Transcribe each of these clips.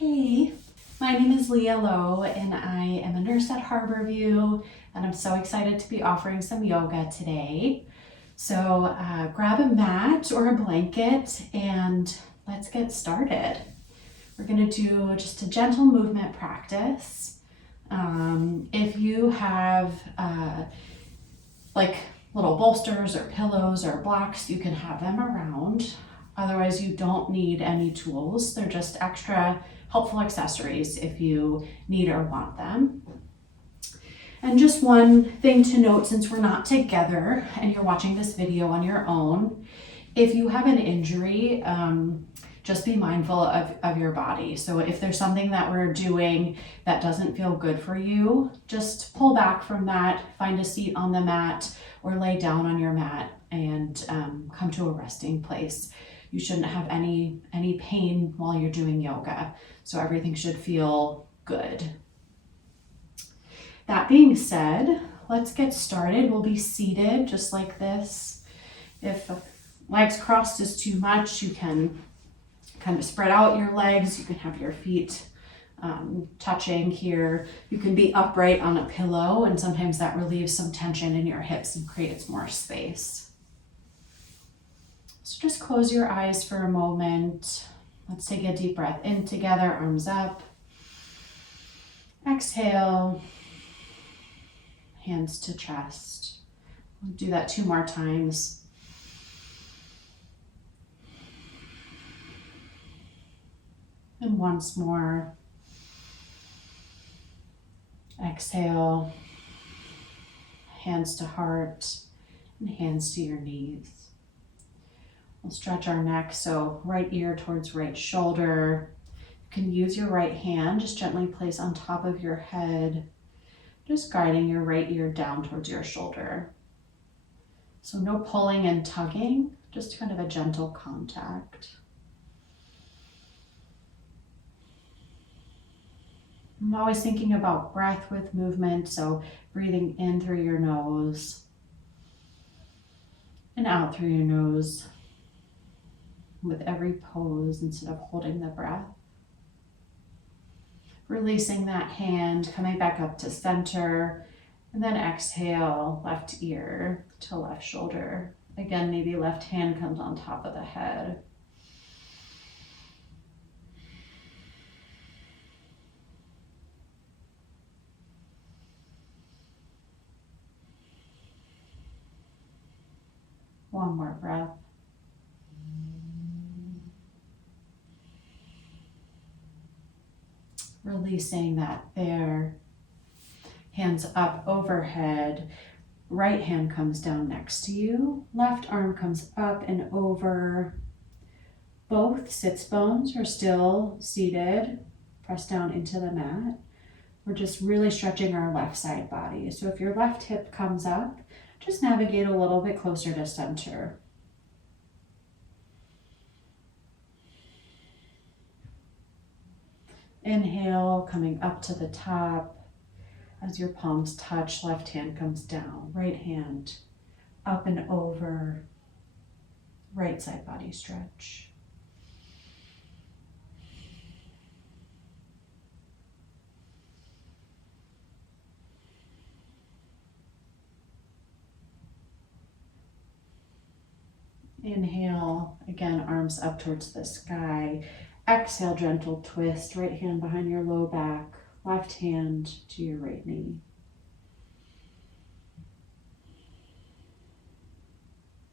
Hey, my name is Leah Lowe and I am a nurse at Harborview, and I'm so excited to be offering some yoga today. So grab a mat or a blanket and let's get started. We're going to do just a gentle movement practice. If you have like little bolsters or pillows or blocks, you can have them around. Otherwise, you don't need any tools. They're just extra helpful accessories if you need or want them. And just one thing to note, since we're not together and you're watching this video on your own, if you have an injury, just be mindful of your body. So if there's something that we're doing that doesn't feel good for you, just pull back from that, find a seat on the mat or lay down on your mat and come to a resting place. You shouldn't have any pain while you're doing yoga, so everything should feel good. That being said, let's get started. We'll be seated just like this. If legs crossed is too much, you can kind of spread out your legs. You can have your feet touching here. You can be upright on a pillow, and sometimes that relieves some tension in your hips and creates more space. So just close your eyes for a moment. Let's take a deep breath in together, arms up. Exhale, hands to chest. We'll do that 2 more times. And once more. Exhale, hands to heart and hands to your knees. We'll stretch our neck, so right ear towards right shoulder. You can use your right hand, just gently place on top of your head, just guiding your right ear down towards your shoulder. So no pulling and tugging, just kind of a gentle contact. I'm always thinking about breath with movement, so breathing in through your nose and out through your nose with every pose instead of holding the breath. Releasing that hand, coming back up to center, and then exhale, left ear to left shoulder. Again, maybe left hand comes on top of the head. One more breath. Releasing that there. Hands up overhead. Right hand comes down next to you. Left arm comes up and over. Both sits bones are still seated. Press down into the mat. We're just really stretching our left side body. So if your left hip comes up, just navigate a little bit closer to center. Inhale, coming up to the top. As your palms touch, left hand comes down, right hand up and over, right side body stretch. Inhale, again, arms up towards the sky. Exhale, gentle twist, right hand behind your low back, left hand to your right knee.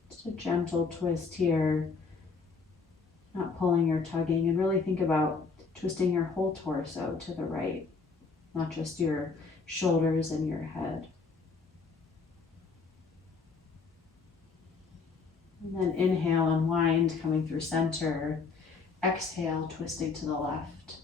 Just a gentle twist here, not pulling or tugging, and really think about twisting your whole torso to the right, not just your shoulders and your head. And then inhale, unwind, coming through center. Exhale, twisting to the left.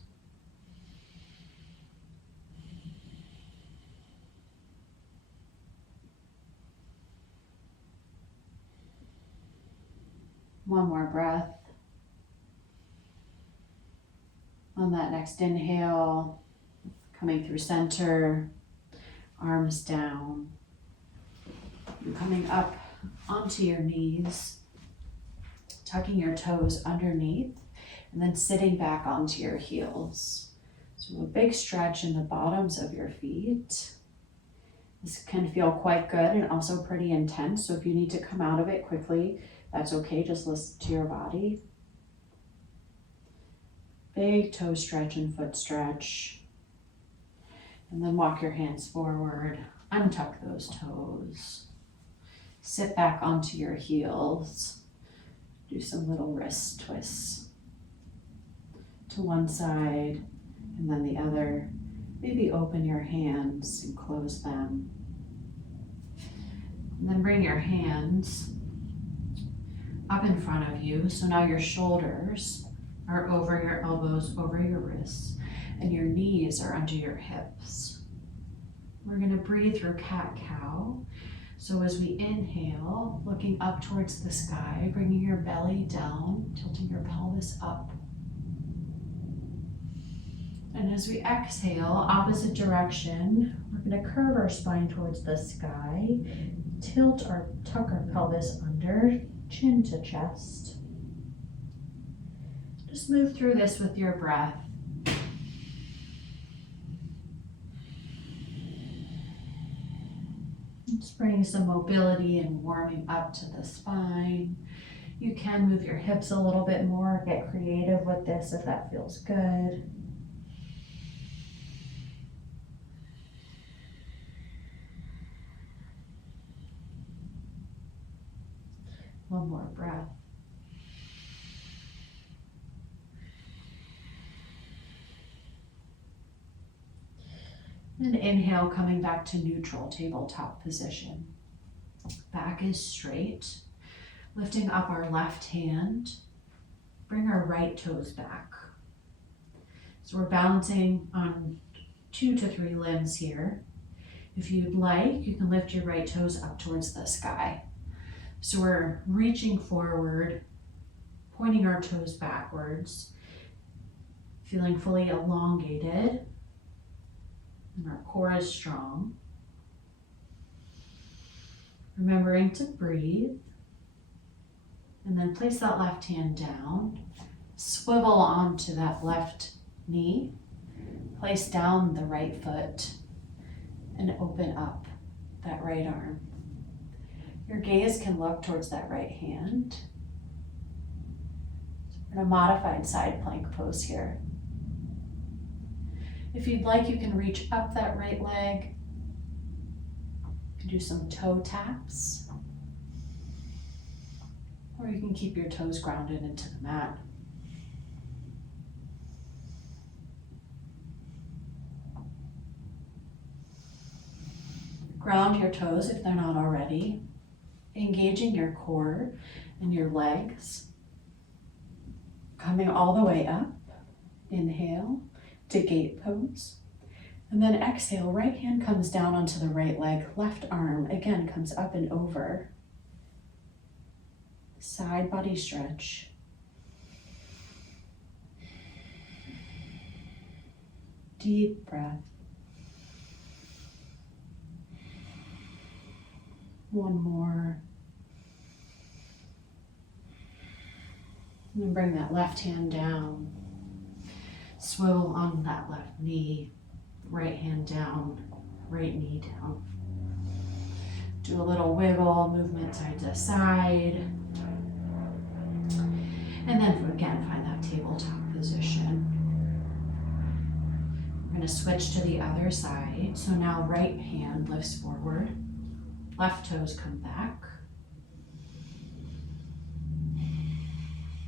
One more breath. On that next inhale, coming through center, arms down. And coming up onto your knees, tucking your toes underneath. and then sitting back onto your heels. So a big stretch in the bottoms of your feet. This can feel quite good and also pretty intense. So if you need to come out of it quickly, that's okay. Just listen to your body. Big toe stretch and foot stretch. And then walk your hands forward. Untuck those toes. Sit back onto your heels. Do some little wrist twists to one side and then the other. Maybe open your hands and close them. And then bring your hands up in front of you. So now your shoulders are over your elbows, over your wrists, and your knees are under your hips. We're going to breathe through cat-cow. So as we inhale, looking up towards the sky, bringing your belly down, tilting your pelvis up. And as we exhale, opposite direction, we're going to curve our spine towards the sky, tilt or tuck our pelvis under, chin to chest. Just move through this with your breath. Just bringing some mobility and warming up to the spine. You can move your hips a little bit more, get creative with this if that feels good. One more breath. And inhale, coming back to neutral tabletop position. Back is straight. Lifting up our left hand. Bring our right toes back. So we're balancing on 2 to 3 limbs here. If you'd like, you can lift your right toes up towards the sky. So we're reaching forward, pointing our toes backwards, feeling fully elongated, and our core is strong. Remembering to breathe, and then place that left hand down, swivel onto that left knee, place down the right foot, and open up that right arm. Your gaze can look towards that right hand. We're in a modified side plank pose here. If you'd like, you can reach up that right leg. You can do some toe taps. Or you can keep your toes grounded into the mat. Ground your toes if they're not already. Engaging your core and your legs. Coming all the way up. Inhale to gate pose. And then exhale, right hand comes down onto the right leg. Left arm, again, comes up and over. Side body stretch. Deep breath. One more. And then bring that left hand down. Swivel on that left knee. Right hand down. Right knee down. Do a little wiggle, movement side to side. And then again, find that tabletop position. We're going to switch to the other side. So now right hand lifts forward. Left toes come back.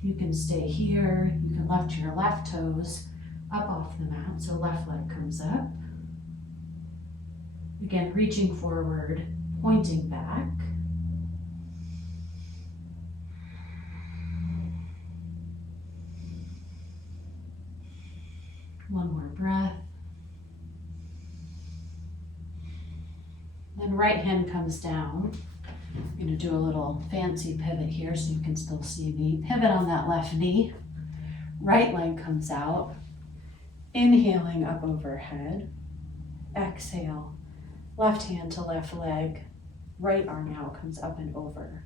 You can stay here. You can lift your left toes up off the mat. So left leg comes up. Again, reaching forward, pointing back. One more breath. Then right hand comes down. I'm going to do a little fancy pivot here so you can still see me. Pivot on that left knee. Right leg comes out. Inhaling up overhead. Exhale. Left hand to left leg. Right arm now comes up and over.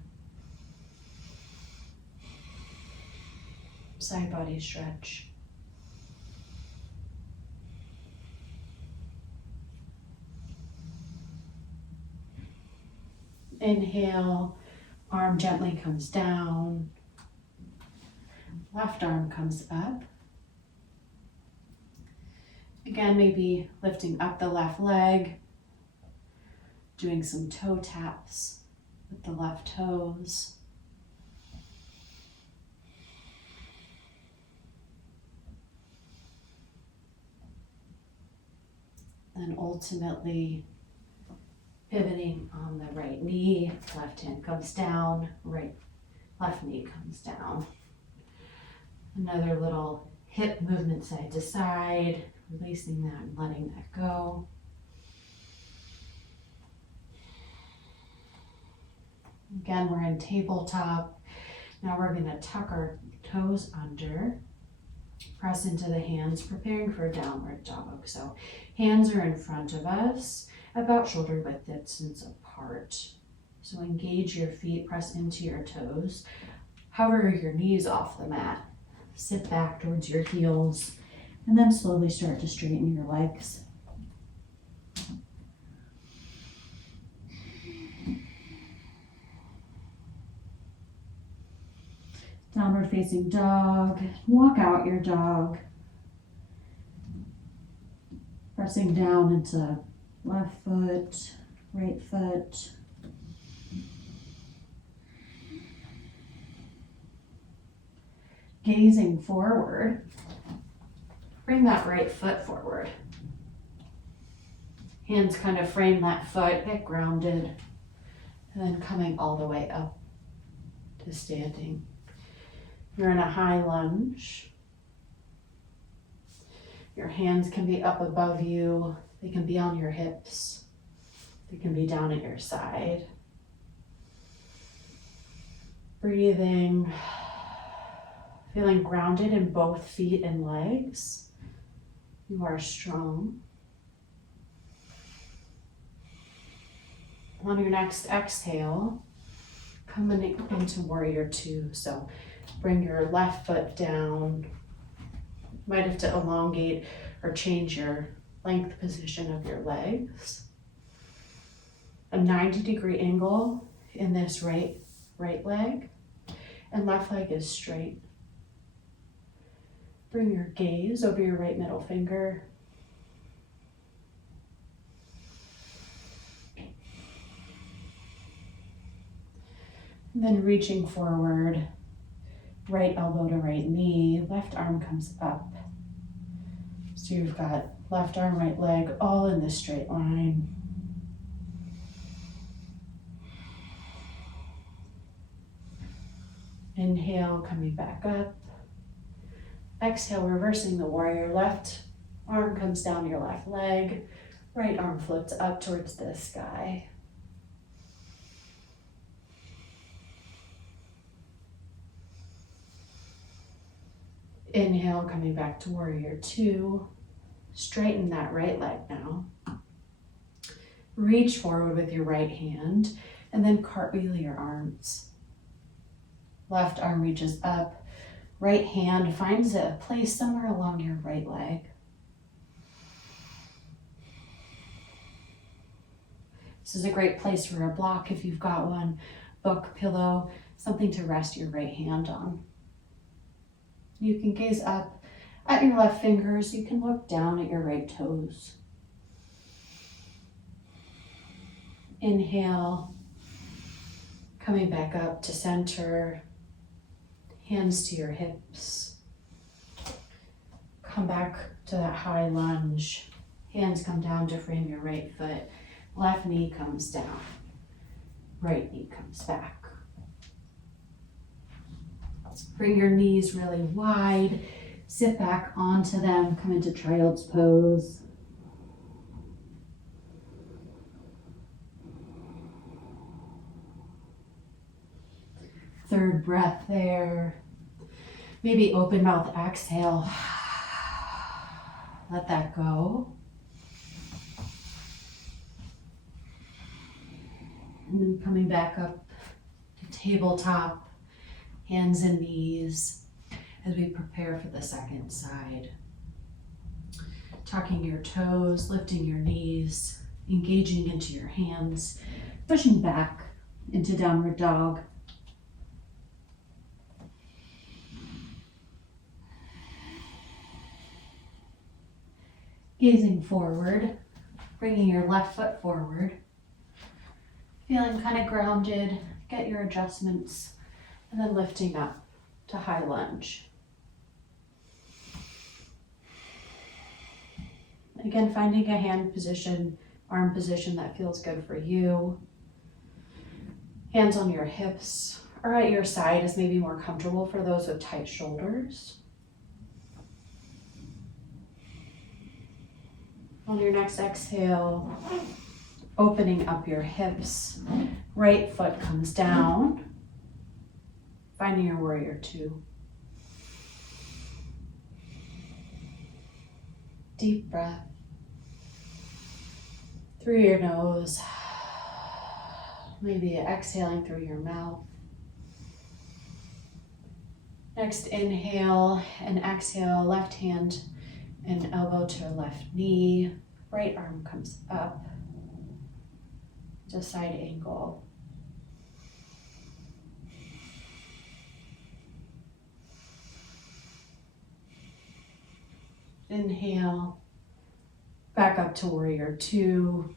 side body stretch. Inhale, arm gently comes down. Left arm comes up. Again, maybe lifting up the left leg, doing some toe taps with the left toes. And ultimately pivoting on the right knee, left hand comes down, left knee comes down. Another little hip movement side to side, releasing that and letting that go. Again, we're in tabletop. Now we're going to tuck our toes under, press into the hands, preparing for a downward dog. So hands are in front of us, about shoulder width distance apart. So engage your feet, press into your toes. Hover your knees off the mat. Sit back towards your heels, and then slowly start to straighten your legs. Downward facing dog. Walk out your dog. Pressing down into left foot, right foot. Gazing forward. Bring that right foot forward. Hands kind of frame that foot, get grounded, and then coming all the way up to standing. You're in a high lunge. Your hands can be up above you. They can be on your hips. They can be down at your side. Breathing, feeling grounded in both feet and legs. You are strong. On your next exhale, coming into warrior two. So bring your left foot down. Might have to elongate or change your length position of your legs. A 90-degree angle in this right leg, and left leg is straight. Bring your gaze over your right middle finger. And then reaching forward, right elbow to right knee, left arm comes up. So you've got left arm, right leg, all in this straight line. Inhale, coming back up. Exhale, reversing the warrior. Left arm comes down your left leg. Right arm floats up towards the sky. Inhale, coming back to warrior two. Straighten that right leg now. Reach forward with your right hand and then cartwheel your arms. Left arm reaches up. Right hand finds a place somewhere along your right leg. This is a great place for a block if you've got one. Book, pillow, something to rest your right hand on. You can gaze up at your left fingers. You can look down at your right toes. Inhale, coming back up to center. Hands to your hips. Come back to that high lunge. Hands come down to frame your right foot. Left knee comes down. Right knee comes back. Bring your knees really wide. Sit back onto them. Come into child's pose. Third breath there. Maybe open mouth exhale. Let that go. And then coming back up to tabletop, hands and knees. as we prepare for the second side. Tucking your toes, lifting your knees, engaging into your hands, pushing back into downward dog. Gazing forward, bringing your left foot forward, feeling kind of grounded, get your adjustments, and then lifting up to high lunge. Again, finding a hand position, arm position that feels good for you. Hands on your hips or at your side is maybe more comfortable for those with tight shoulders. On your next exhale, opening up your hips, right foot comes down, finding your warrior two. Deep breath through your nose, maybe exhaling through your mouth. Next, inhale and exhale, left hand and elbow to left knee, right arm comes up to side angle. Inhale, back up to warrior two.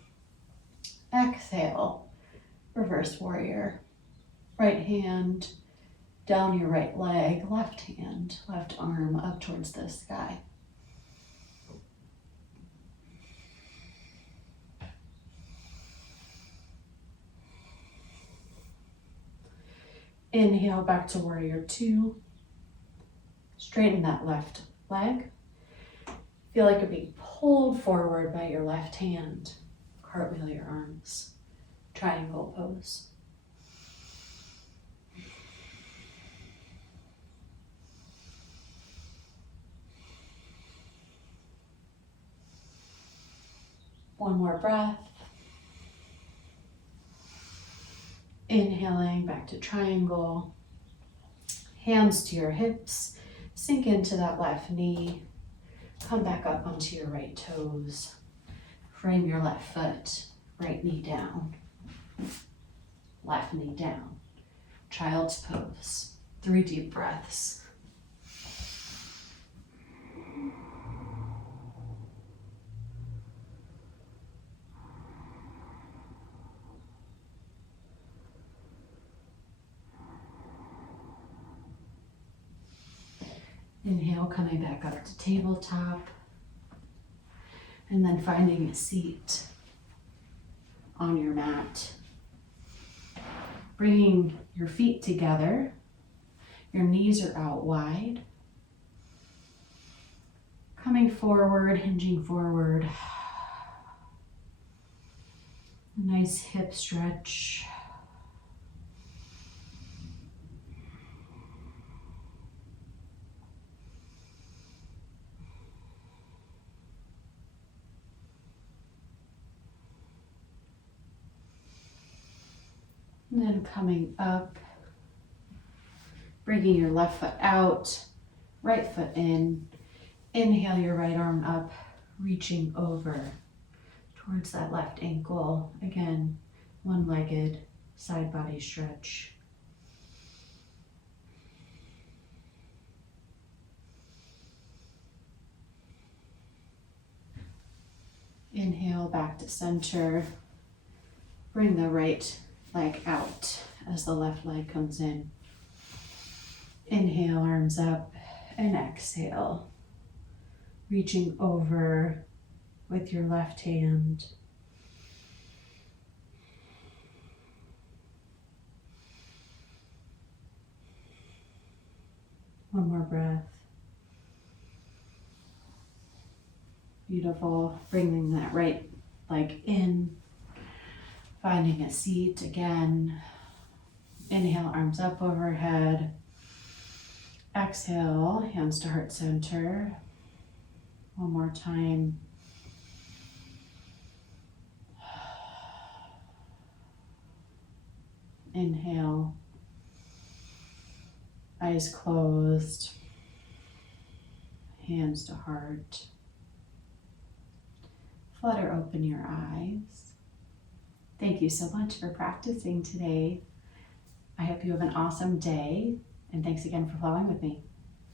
Exhale, reverse warrior. Right hand down your right leg, left hand, left arm up towards the sky. Inhale, back to warrior two. Straighten that left leg. Feel like you're being pulled forward by your left hand. Cartwheel your arms. Triangle pose. One more breath. Inhaling back to triangle. Hands to your hips. Sink into that left knee. Come back up onto your right toes. Frame your left foot. Right knee down. Left knee down. Child's pose. 3 deep breaths. Inhale, coming back up to tabletop. And then finding a seat on your mat. Bringing your feet together. Your knees are out wide. Coming forward, hinging forward. A nice hip stretch. And then coming up, bringing your left foot out, right foot in. Inhale your right arm up, reaching over towards that left ankle. Again, one-legged side body stretch. Inhale back to center. Bring the right leg out as the left leg comes in. Inhale, arms up, and exhale. Reaching over with your left hand. One more breath. Beautiful. Bringing that right leg in. Finding a seat again. Inhale, arms up overhead. Exhale, hands to heart center. One more time. Inhale. Eyes closed. hands to heart. Flutter open your eyes. Thank you so much for practicing today. I hope you have an awesome day, and thanks again for flowing with me.